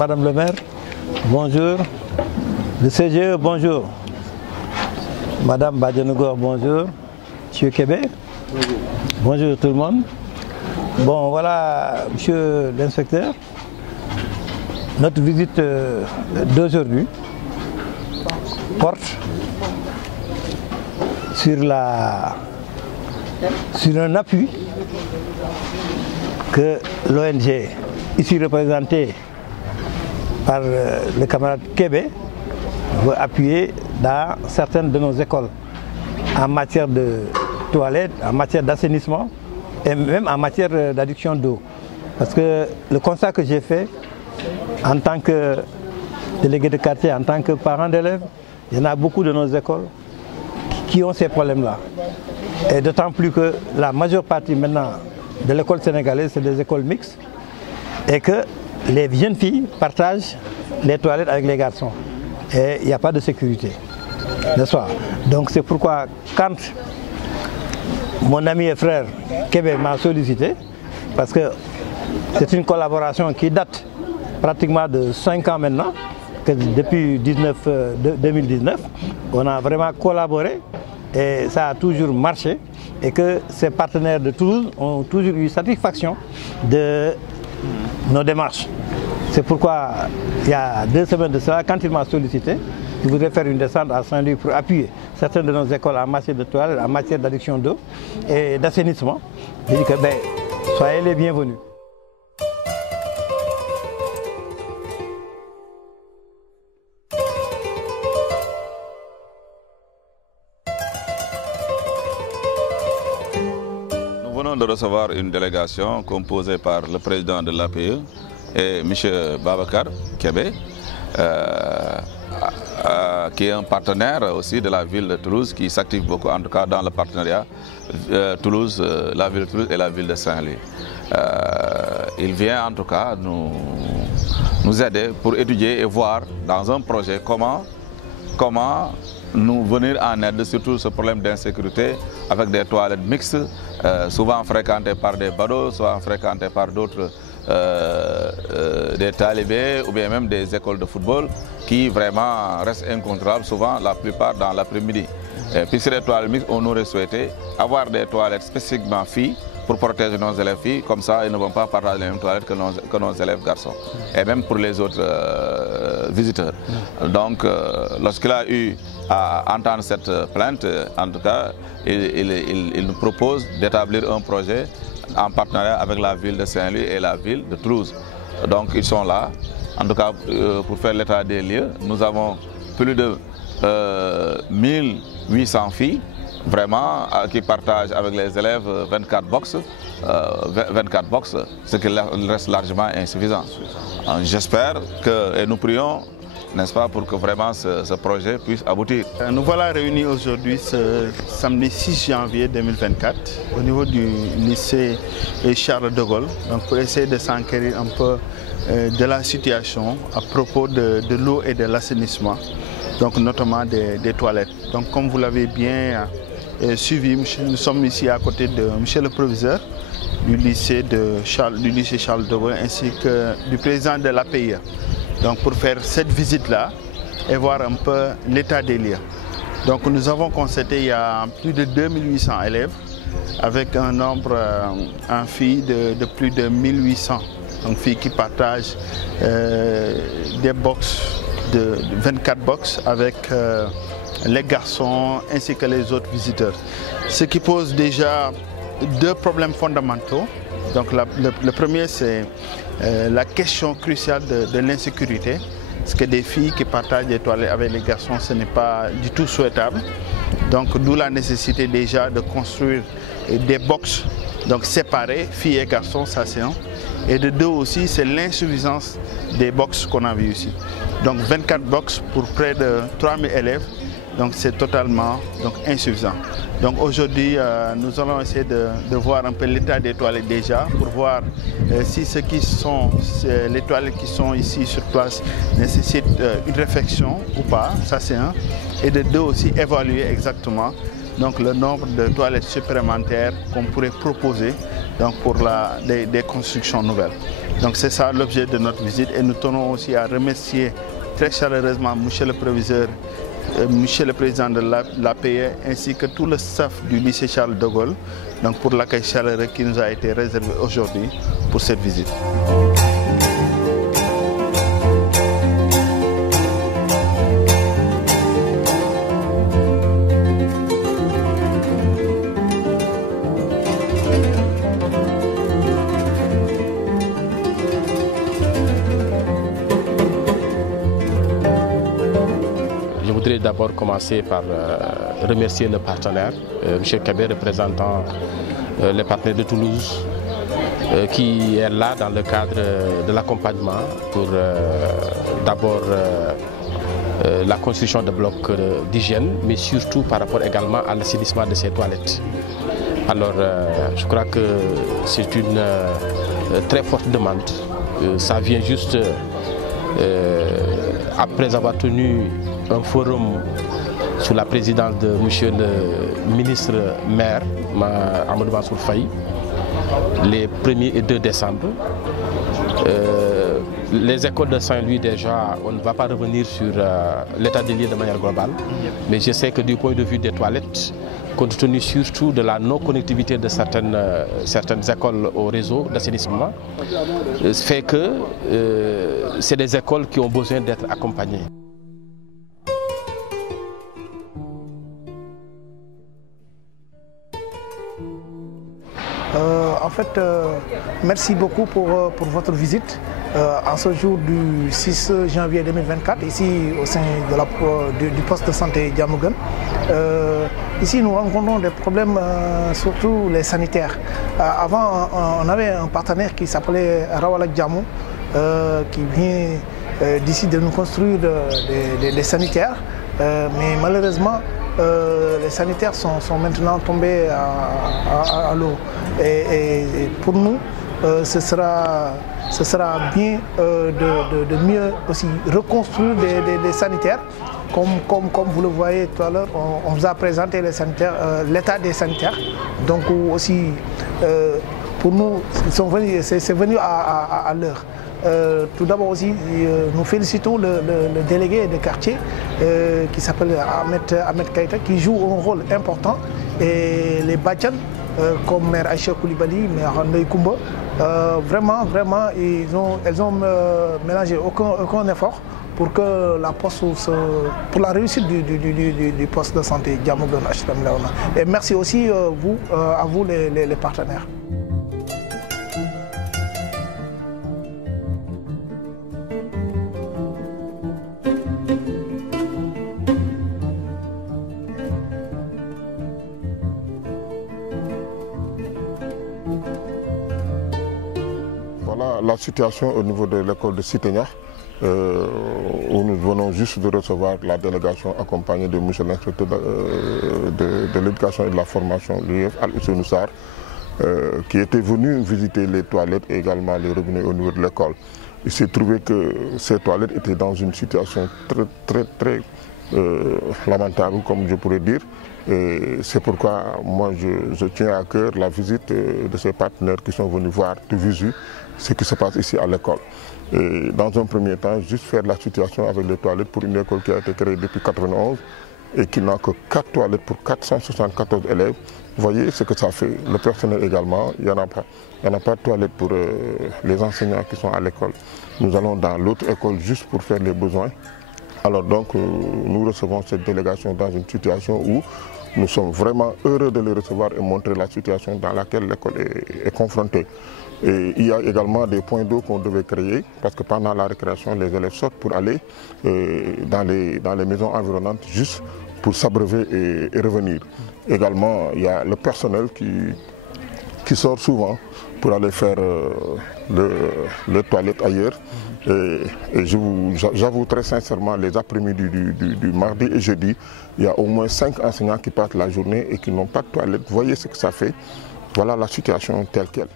Madame le maire, bonjour. Le CGE, bonjour. Madame Badianougor, bonjour. Monsieur Kébé, bonjour. Bonjour tout le monde. Bon, voilà, monsieur l'inspecteur, notre visite d'aujourd'hui porte sur un appui que l'ONG, ici représentée par le camarade Kébé, veut appuyer dans certaines de nos écoles en matière de toilettes, en matière d'assainissement et même en matière d'adduction d'eau. Parce que le constat que j'ai fait en tant que délégué de quartier, en tant que parent d'élèves, il y en a beaucoup de nos écoles qui ont ces problèmes-là. Et d'autant plus que la majeure partie maintenant de l'école sénégalaise, c'est des écoles mixtes et que les jeunes filles partagent les toilettes avec les garçons et il n'y a pas de sécurité, n'est-ce pas? Donc c'est pourquoi quand mon ami et frère Kébé m'a sollicité, parce que c'est une collaboration qui date pratiquement de 5 ans maintenant, que depuis 2019, on a vraiment collaboré et ça a toujours marché et que ces partenaires de Toulouse ont toujours eu satisfaction de nos démarches. C'est pourquoi, il y a 2 semaines de cela, quand il m'a sollicité, il voudrait faire une descente à Saint-Louis pour appuyer certaines de nos écoles en matière de toilettes, en matière d'adduction d'eau et d'assainissement. J'ai dit que, soyez les bienvenus. Nous venons de recevoir une délégation composée par le président de l'APE et M. Babacar Kébé, qui est un partenaire aussi de la ville de Toulouse, qui s'active beaucoup, en tout cas dans le partenariat Toulouse, la ville de Toulouse et la ville de Saint-Louis. Il vient en tout cas nous aider pour étudier et voir dans un projet comment nous venir en aide, surtout ce problème d'insécurité avec des toilettes mixtes, souvent fréquentées par des badauds, souvent fréquentées par d'autres, des talibés ou bien même des écoles de football qui vraiment restent incontrôlables, souvent la plupart dans l'après-midi. Puis sur les toilettes mixtes, on aurait souhaité avoir des toilettes spécifiquement filles pour protéger nos élèves filles, comme ça ils ne vont pas partager les mêmes toilettes que nos élèves garçons, et même pour les autres visiteurs. Donc lorsqu'il a eu à entendre cette plainte, en tout cas, il nous propose d'établir un projet en partenariat avec la ville de Saint-Louis et la ville de Toulouse. Donc ils sont là, en tout cas pour faire l'état des lieux. Nous avons plus de 1800 filles, vraiment, qui partagent avec les élèves 24 box, ce qui reste largement insuffisant. J'espère que, et nous prions, n'est-ce pas, pour que vraiment ce projet puisse aboutir. Nous voilà réunis aujourd'hui ce samedi 6 janvier 2024 au niveau du lycée Charles de Gaulle, donc pour essayer de s'enquérir un peu de la situation à propos de l'eau et de l'assainissement, donc notamment des toilettes. Donc comme vous l'avez bien suivi, nous sommes ici à côté de monsieur le proviseur du lycée Charles de Gaulle ainsi que du président de l'APE. Donc pour faire cette visite-là et voir un peu l'état des lieux. Donc nous avons constaté qu'il y a plus de 2800 élèves avec un nombre en filles de plus de 1800. Donc filles qui partagent des box de 24 box avec les garçons ainsi que les autres visiteurs. Ce qui pose déjà 2 problèmes fondamentaux. Donc le premier, c'est la question cruciale de l'insécurité. Parce que des filles qui partagent des toilettes avec les garçons, ce n'est pas du tout souhaitable. Donc d'où la nécessité déjà de construire des box donc séparés, filles et garçons, ça c'est un. Et de 2 aussi, c'est l'insuffisance des box qu'on a vu ici. Donc 24 box pour près de 3000 élèves. Donc c'est totalement insuffisant. Donc aujourd'hui, nous allons essayer de voir un peu l'état des toilettes déjà pour voir si les toilettes qui sont ici sur place nécessitent une réfection ou pas, ça c'est un. Et de 2 aussi, évaluer exactement donc le nombre de toilettes supplémentaires qu'on pourrait proposer donc pour des constructions nouvelles. Donc c'est ça l'objet de notre visite et nous tenons aussi à remercier très chaleureusement Monsieur le Proviseur, Monsieur le Président de l'APE ainsi que tout le staff du lycée Charles de Gaulle donc pour l'accueil chaleureux qui nous a été réservé aujourd'hui pour cette visite. Je voudrais d'abord commencer par remercier le partenaire, M. Kébé, représentant les partenaires de Toulouse, qui est là dans le cadre de l'accompagnement pour d'abord la construction de blocs d'hygiène, mais surtout par rapport également à l'assainissement de ces toilettes. Alors, je crois que c'est une très forte demande. Ça vient juste après avoir tenu un forum sous la présidence de M. le ministre maire, Amadou Mansour Faye, les 1er et 2 décembre. Les écoles de Saint-Louis, déjà, on ne va pas revenir sur l'état des lieux de manière globale, mais je sais que du point de vue des toilettes, compte tenu surtout de la non-connectivité de certaines écoles au réseau d'assainissement, fait que c'est des écoles qui ont besoin d'être accompagnées. En fait, merci beaucoup pour votre visite en ce jour du 6 janvier 2024, ici au sein de du poste de santé Diamaguène. Ici, nous rencontrons des problèmes, surtout les sanitaires. Avant, on avait un partenaire qui s'appelait Rawalak Diamou, qui vient d'ici de nous construire des sanitaires, mais malheureusement, les sanitaires sont maintenant tombés à l'eau. Et pour nous, ce sera bien de mieux aussi reconstruire des sanitaires. Comme vous le voyez tout à l'heure, on vous a présenté les sanitaires, l'état des sanitaires. Donc aussi, pour nous, c'est venu à l'heure. Tout d'abord aussi, nous félicitons le délégué de quartier qui s'appelle Ahmed Kaïta, qui joue un rôle important. Et les Badjan, comme Mère Aïcha Koulibaly, Mère Ndoye Koumba, vraiment, elles ont mélangé aucun effort pour que pour la réussite du poste de santé Diamaguène HLM Léona. Et merci aussi à vous les partenaires. Voilà la situation au niveau de l'école de Sitegna, où nous venons juste de recevoir la délégation accompagnée de M. l'inspecteur de l'éducation et de la formation, l'UF Al-Ousseynou Sarr, qui était venu visiter les toilettes et également les robinets au niveau de l'école. Il s'est trouvé que ces toilettes étaient dans une situation très lamentable, comme je pourrais dire. C'est pourquoi moi je tiens à cœur la visite de ces partenaires qui sont venus voir de visu ce qui se passe ici à l'école. Et dans un premier temps, juste faire la situation avec les toilettes pour une école qui a été créée depuis 1991 et qui n'a que 4 toilettes pour 474 élèves. Vous voyez ce que ça fait. Le personnel également, il n'y en a pas. Il n'y en a pas de toilettes pour les enseignants qui sont à l'école. Nous allons dans l'autre école juste pour faire les besoins. Alors donc, nous recevons cette délégation dans une situation où nous sommes vraiment heureux de les recevoir et montrer la situation dans laquelle l'école est confrontée. Et il y a également des points d'eau qu'on devait créer parce que pendant la récréation, les élèves sortent pour aller dans les maisons environnantes juste pour s'abreuver et revenir. Également, il y a le personnel qui sort souvent pour aller faire les toilettes ailleurs. Et j'avoue très sincèrement, les après-midi du mardi et jeudi, il y a au moins 5 enseignants qui partent la journée et qui n'ont pas de toilettes. Voyez ce que ça fait. Voilà la situation telle qu'elle.